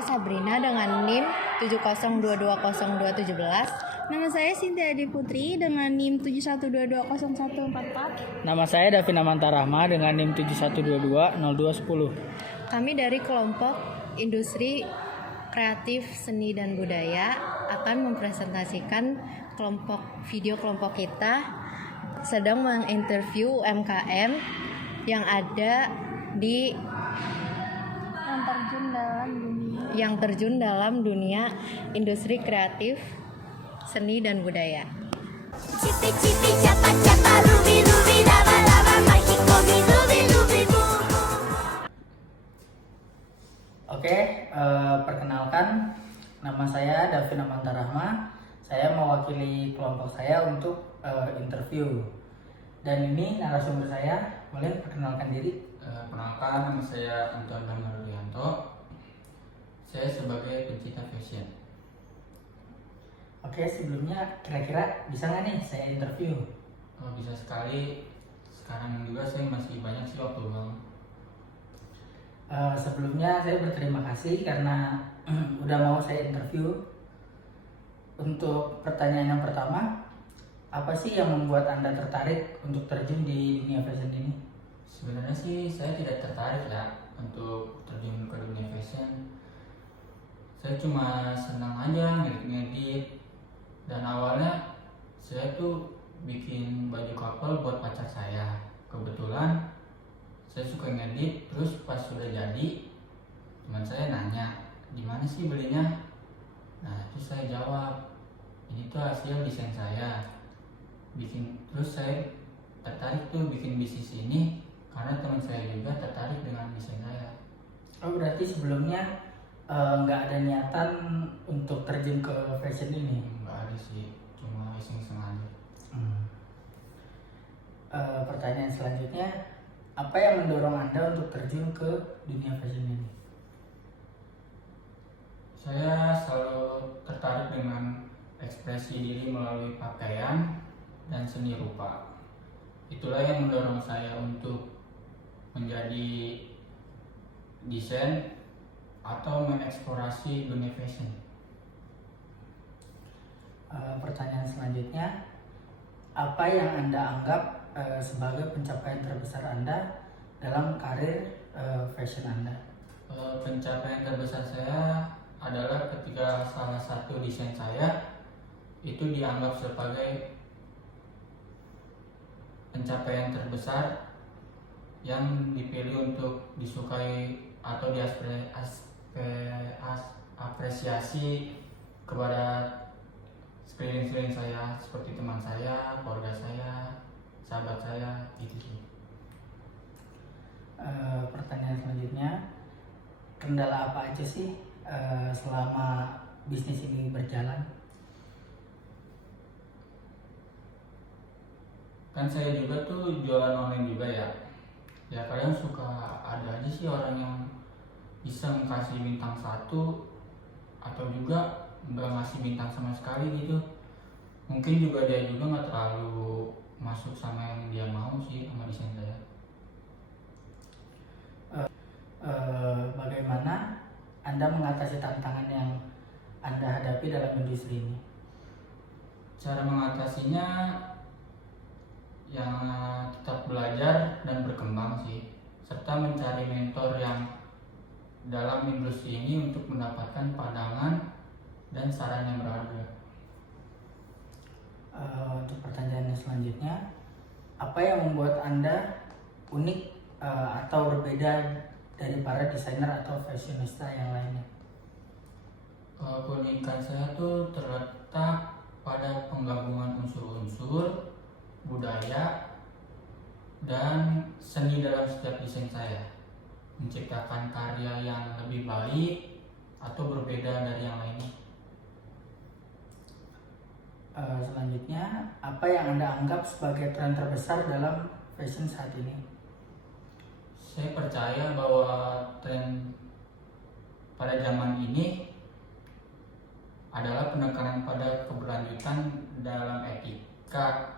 saya Sabrina dengan NIM 702200217. Nama saya Sintia Adi Putri dengan NIM 71220144. Nama saya Davina Mantarahma dengan NIM 71220210. Kami dari kelompok Industri Kreatif Seni dan Budaya akan mempresentasikan video kelompok kita sedang menginterview UMKM yang ada di yang terjun dalam dunia industri kreatif seni dan budaya. Oke, perkenalkan, nama saya Davina Mantarahma. Saya mewakili kelompok saya untuk interview. Dan ini narasumber saya, boleh perkenalkan diri? Perkenalkan, nama saya Anton Damarudyanto. Saya sebagai pencinta fashion. Oke, sebelumnya kira-kira bisa nggak nih saya interview? Bisa sekali. Sekarang juga saya masih banyak sih waktu luang. Sebelumnya saya berterima kasih karena udah mau saya interview. Untuk pertanyaan yang pertama, apa sih yang membuat Anda tertarik untuk terjun di dunia fashion ini? Sebenarnya sih saya tidak tertarik ya untuk terjun ke dunia fashion. Saya cuma senang aja ngedit. Dan awalnya saya tuh bikin baju couple buat pacar saya. Kebetulan saya suka ngedit, terus pas sudah jadi teman saya nanya, di mana sih belinya? Nah, terus saya jawab, ini tuh hasil desain saya. Terus saya tertarik tuh bikin bisnis ini karena teman saya juga tertarik dengan desain saya. Oh, berarti sebelumnya nggak ada niatan untuk terjun ke fashion ini? Nggak ada sih, cuma iseng-iseng aja. Pertanyaan selanjutnya, apa yang mendorong Anda untuk terjun ke dunia fashion ini? Saya selalu tertarik dengan ekspresi diri melalui pakaian dan seni rupa. Itulah yang mendorong saya untuk menjadi desain atau mengeksplorasi dunia fashion. Pertanyaan selanjutnya, apa yang Anda anggap sebagai pencapaian terbesar Anda dalam karir fashion Anda? Pencapaian terbesar saya adalah ketika salah satu desain saya itu dianggap sebagai pencapaian terbesar yang dipilih untuk disukai atau apresiasi kepada sekeliling saya, seperti teman saya, keluarga saya, sahabat saya, gitu sih. Pertanyaan selanjutnya, kendala apa aja sih selama bisnis ini berjalan? Kan saya juga tuh jualan online juga ya. Ya kadang suka ada aja sih orang yang bisa ngasih bintang 1 atau juga nggak ngasih bintang sama sekali gitu. Mungkin juga dia juga nggak terlalu masuk sama yang dia mau sih sama desain saya. Bagaimana Anda mengatasi tantangan yang Anda hadapi dalam industri ini? Cara mengatasinya yang tetap belajar dan berkembang sih, serta mencari mentor yang dalam industri ini untuk mendapatkan pandangan dan saran yang berharga. Untuk pertanyaan selanjutnya, apa yang membuat Anda unik atau berbeda dari para desainer atau fashionista yang lainnya? Keunikan saya tuh terletak pada penggabungan unsur-unsur budaya dan seni dalam setiap desain saya, menciptakan karya yang lebih baik atau berbeda dari yang lainnya. Selanjutnya, apa yang Anda anggap sebagai tren terbesar dalam fashion saat ini? Saya percaya bahwa tren pada zaman ini adalah penekanan pada keberlanjutan dalam etika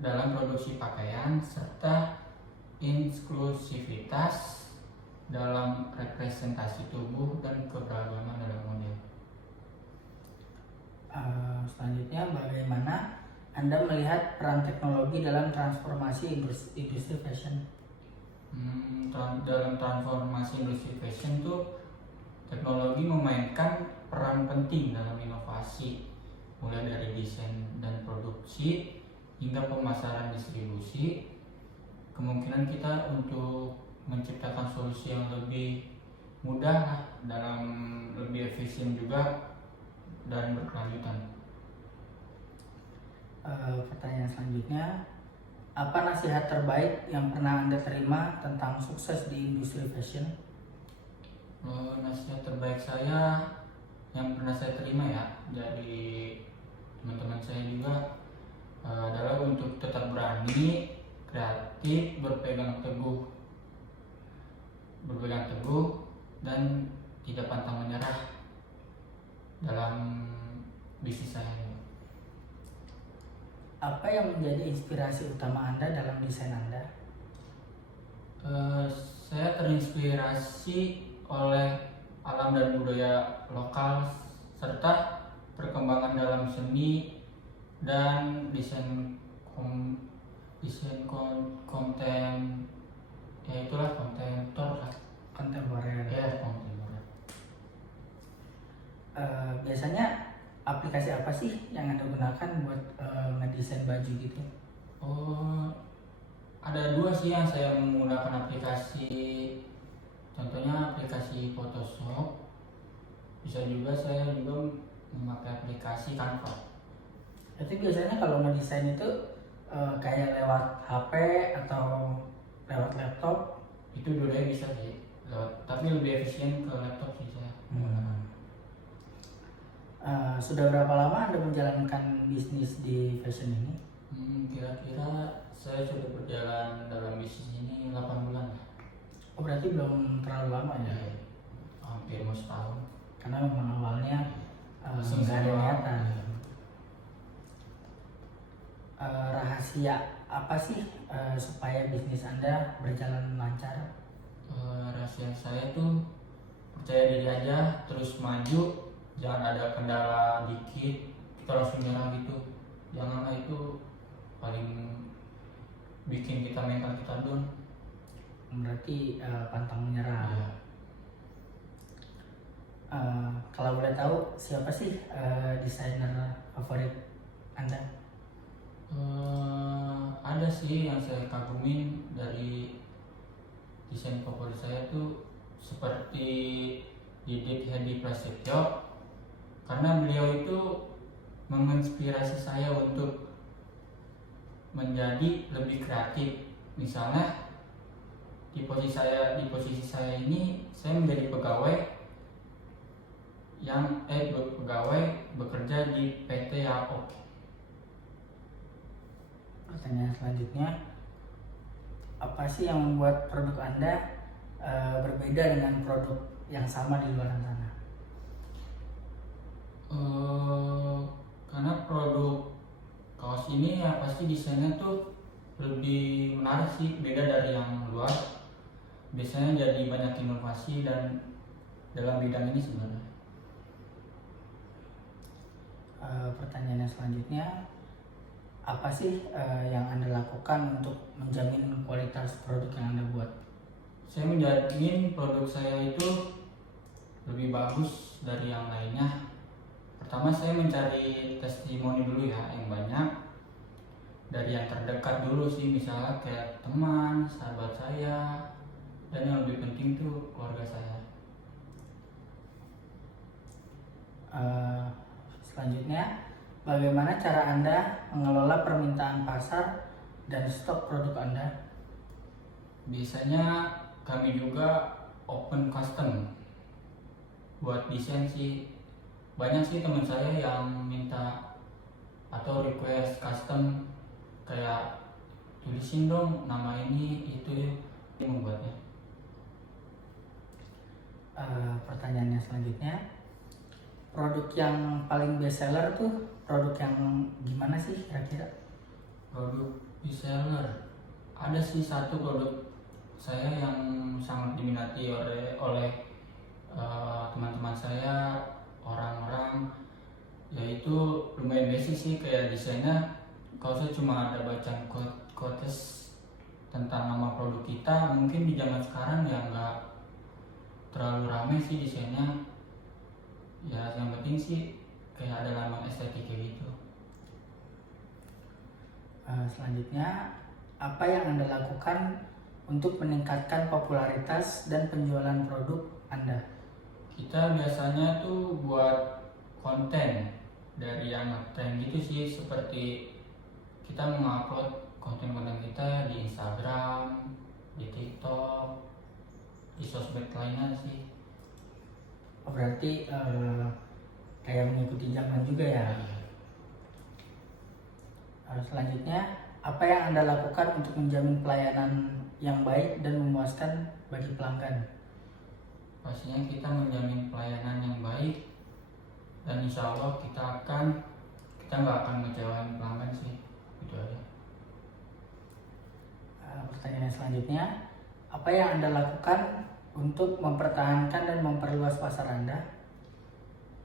dalam produksi pakaian serta inklusivitas dalam representasi tubuh dan keberagaman dalam model. Selanjutnya, bagaimana Anda melihat peran teknologi dalam transformasi industri fashion? Dalam transformasi industri fashion tuh teknologi memainkan peran penting dalam inovasi, mulai dari desain dan produksi hingga pemasaran distribusi. Kemungkinan kita untuk menciptakan solusi yang lebih mudah dalam lebih efisien juga dan berkelanjutan. Pertanyaan selanjutnya, apa nasihat terbaik yang pernah Anda terima tentang sukses di industri fashion? Nasihat terbaik saya yang pernah saya terima ya dari teman-teman saya juga adalah untuk tetap berani, kreatif, berpegang teguh dan tidak pantang menyerah dalam bisnis saya. Apa yang menjadi inspirasi utama Anda dalam desain Anda? Saya terinspirasi oleh alam dan budaya lokal serta perkembangan dalam seni dan desain konten, ya itulah kontentor lah. Kontemporer. Ya, kontemporer. Biasanya aplikasi apa sih yang Anda gunakan buat ngedesain baju gitu? Ada dua sih yang saya menggunakan aplikasi. Contohnya aplikasi Photoshop. Bisa juga saya memakai aplikasi Canva. Jadi biasanya kalau ngedesain itu kayak lewat HP atau lewat laptop? Itu dua-duanya bisa sih. Tapi lebih efisien ke laptop sih saya. Sudah berapa lama Anda menjalankan bisnis di fashion ini? Kira-kira saya sudah berjalan dalam bisnis ini 8 bulan lah. Oh, berarti belum terlalu lama ya? Hampir mau setahun. Karena memang awalnya Langsung nggak ada sewa. niatan. Rahasia apa sih supaya bisnis Anda berjalan lancar? Rahasia saya tuh percaya diri aja, terus maju, jangan ada kendala dikit kita langsung nyerah gitu. Janganlah, itu paling bikin kita mental kita down. Berarti pantang menyerah. Ya. Kalau boleh tahu siapa sih desainer favorit Anda? Ada sih yang saya kagumin dari desain favorit saya tuh seperti Didit Hedi Prasetyo, karena beliau itu menginspirasi saya untuk menjadi lebih kreatif. Misalnya di posisi saya ini saya menjadi pegawai bekerja di PT Yaop. Pertanyaan selanjutnya, apa sih yang membuat produk Anda berbeda dengan produk yang sama di luar sana? Karena produk kaos ini ya pasti desainnya tuh lebih menarik sih, beda dari yang luar. Biasanya jadi banyak inovasi dan dalam bidang ini sebenarnya. Pertanyaan yang selanjutnya, apa sih yang Anda lakukan untuk menjamin kualitas produk yang Anda buat? Saya menjamin produk saya itu lebih bagus dari yang lainnya. Pertama, saya mencari testimoni dulu ya yang banyak, dari yang terdekat dulu sih, misalnya kayak teman, sahabat saya, dan yang lebih penting tuh keluarga saya. Selanjutnya, bagaimana cara Anda mengelola permintaan pasar dan stok produk Anda? Biasanya kami juga open custom buat desain sih. Banyak sih teman saya yang minta atau request custom, kayak tulisin dong nama ini itu membuatnya. Pertanyaannya selanjutnya, produk yang paling best seller tuh produk yang gimana sih kira-kira? Produk reseller ada sih satu produk saya yang sangat diminati oleh teman-teman saya, orang-orang, yaitu lumayan basic sih, kayak desainnya. Kalau saya cuma ada baca quotes tentang nama produk kita, mungkin di zaman sekarang ya nggak terlalu ramai sih desainnya. Ya yang penting sih kayak ada laman estetik kayak gitu. Selanjutnya, apa yang Anda lakukan untuk meningkatkan popularitas dan penjualan produk Anda? Kita biasanya tuh buat konten dari yang ngetrend gitu sih, seperti kita mengupload konten-konten kita di Instagram, di TikTok, di sosmed lainnya sih. Oh, berarti kayak mengikuti zaman juga ya. Selanjutnya, apa yang Anda lakukan untuk menjamin pelayanan yang baik dan memuaskan bagi pelanggan? Pastinya kita menjamin pelayanan yang baik, dan insya Allah kita nggak akan ngecewain pelanggan sih, gitu aja. Pertanyaan selanjutnya, apa yang Anda lakukan untuk mempertahankan dan memperluas pasar Anda?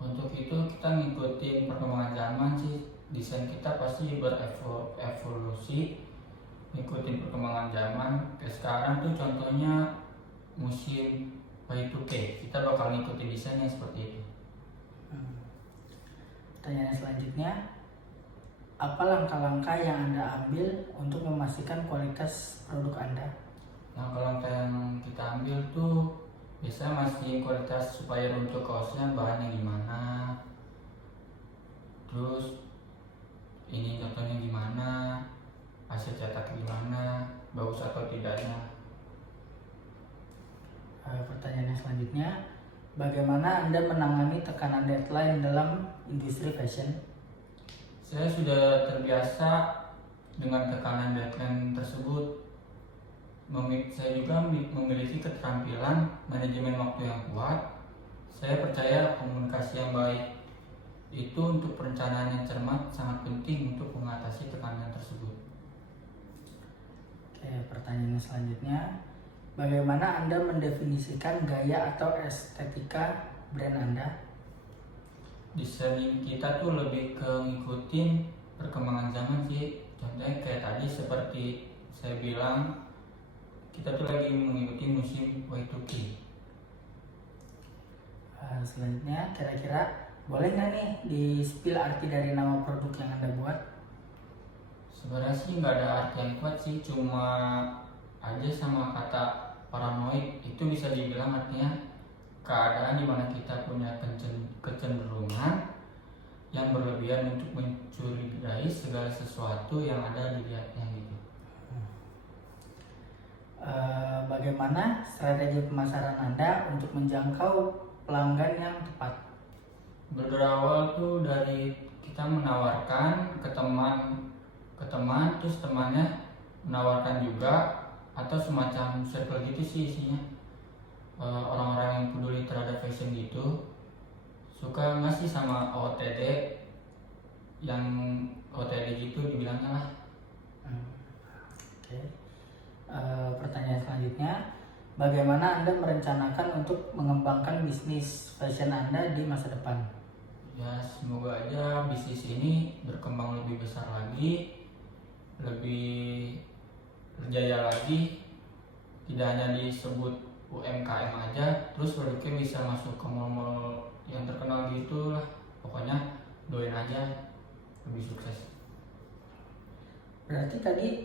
Untuk itu kita ngikutin perkembangan zaman sih. Desain kita pasti berevolusi, ngikutin perkembangan zaman. Kayak sekarang tuh contohnya musim Y2K, kita bakal ngikutin desainnya seperti itu. Pertanyaan selanjutnya, apa langkah-langkah yang Anda ambil untuk memastikan kualitas produk Anda? Langkah-langkah yang kita ambil tuh biasanya masih kualitas, supaya untuk kaosnya bahannya gimana, terus ini contohnya gimana, hasil cetak gimana, bagus atau tidaknya. Pertanyaan selanjutnya, bagaimana Anda menangani tekanan deadline dalam industri fashion? Saya sudah terbiasa dengan tekanan deadline tersebut. Saya juga memiliki keterampilan manajemen waktu yang kuat. Saya percaya komunikasi yang baik itu untuk perencanaan yang cermat sangat penting untuk mengatasi tekanan tersebut. Oke, pertanyaan selanjutnya, bagaimana Anda mendefinisikan gaya atau estetika brand Anda? Desain kita tuh lebih ke ngikutin perkembangan zaman sih. Contohnya kayak tadi seperti saya bilang, kita tuh lagi mengikuti musim Y2K. Selanjutnya, kira-kira boleh nggak nih di-spill arti dari nama produk yang Anda buat? Sebenarnya sih nggak ada arti yang kuat sih, cuma aja sama kata paranoid itu bisa dibilang artinya keadaan dimana kita punya kecenderungan yang berlebihan untuk mencurigai segala sesuatu yang ada dilihatnya gitu. Bagaimana strategi pemasaran Anda untuk menjangkau pelanggan yang tepat? Berawal tuh dari kita menawarkan ke teman, terus temannya menawarkan juga, atau semacam circle gitu sih isinya. Orang-orang yang peduli terhadap fashion gitu, suka ngasih sama OOTD, yang OOTD gitu dibilangnya lah. Oke. Pertanyaan selanjutnya, bagaimana Anda merencanakan untuk mengembangkan bisnis fashion Anda di masa depan? Ya semoga aja bisnis ini berkembang lebih besar lagi, lebih berjaya lagi, tidak hanya disebut UMKM aja, terus produknya bisa masuk ke mall-mall yang terkenal gitu lah. Pokoknya doain aja lebih sukses. Berarti tadi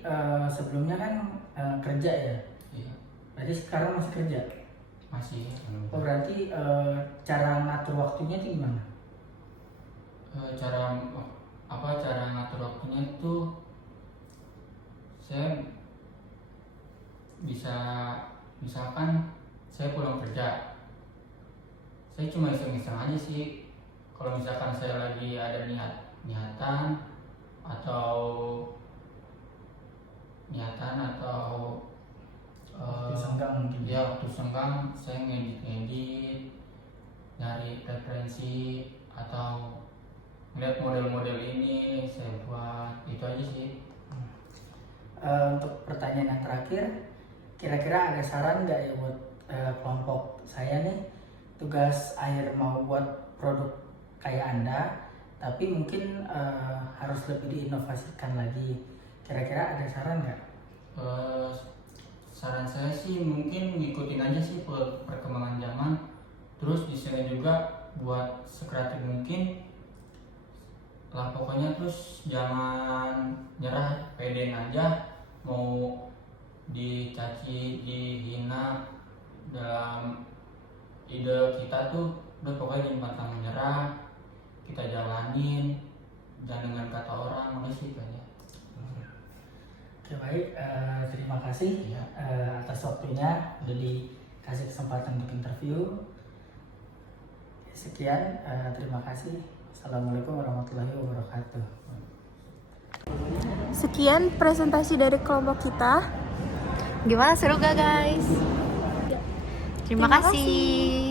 sebelumnya kan kerja ya? Iya, Berarti sekarang masih kerja? masih. Oh, berarti cara ngatur waktunya itu gimana? Cara ngatur waktunya tuh saya bisa, misalkan saya pulang kerja, saya cuma iseng-iseng aja sih. Kalau misalkan saya lagi ada niatan atau Waktu senggang mungkin. ya waktu senggang saya ngedit, nyari referensi atau ngeliat model-model ini saya buat, itu aja sih. Untuk pertanyaan yang terakhir, kira-kira ada saran nggak ya buat kelompok saya nih, tugas akhir mau buat produk kayak Anda, tapi mungkin harus lebih diinovasikan lagi. Kira-kira ada saran nggak? Saran saya sih mungkin ngikutin aja sih perkembangan zaman, terus desainnya juga buat sekreatif mungkin lah, pokoknya terus jangan nyerah, pedein aja, mau dicaci dihina dalam ide kita tuh udah, pokoknya jangan pantang menyerah, kita jalanin, jangan dengan kata orang, udah sih kayaknya. Oke, baik, terima kasih Iya. atas waktunya, udah dikasih kesempatan untuk interview. Sekian, terima kasih. Assalamualaikum warahmatullahi wabarakatuh. Sekian presentasi dari kelompok kita. Gimana, seru gak guys? Terima Terima kasih.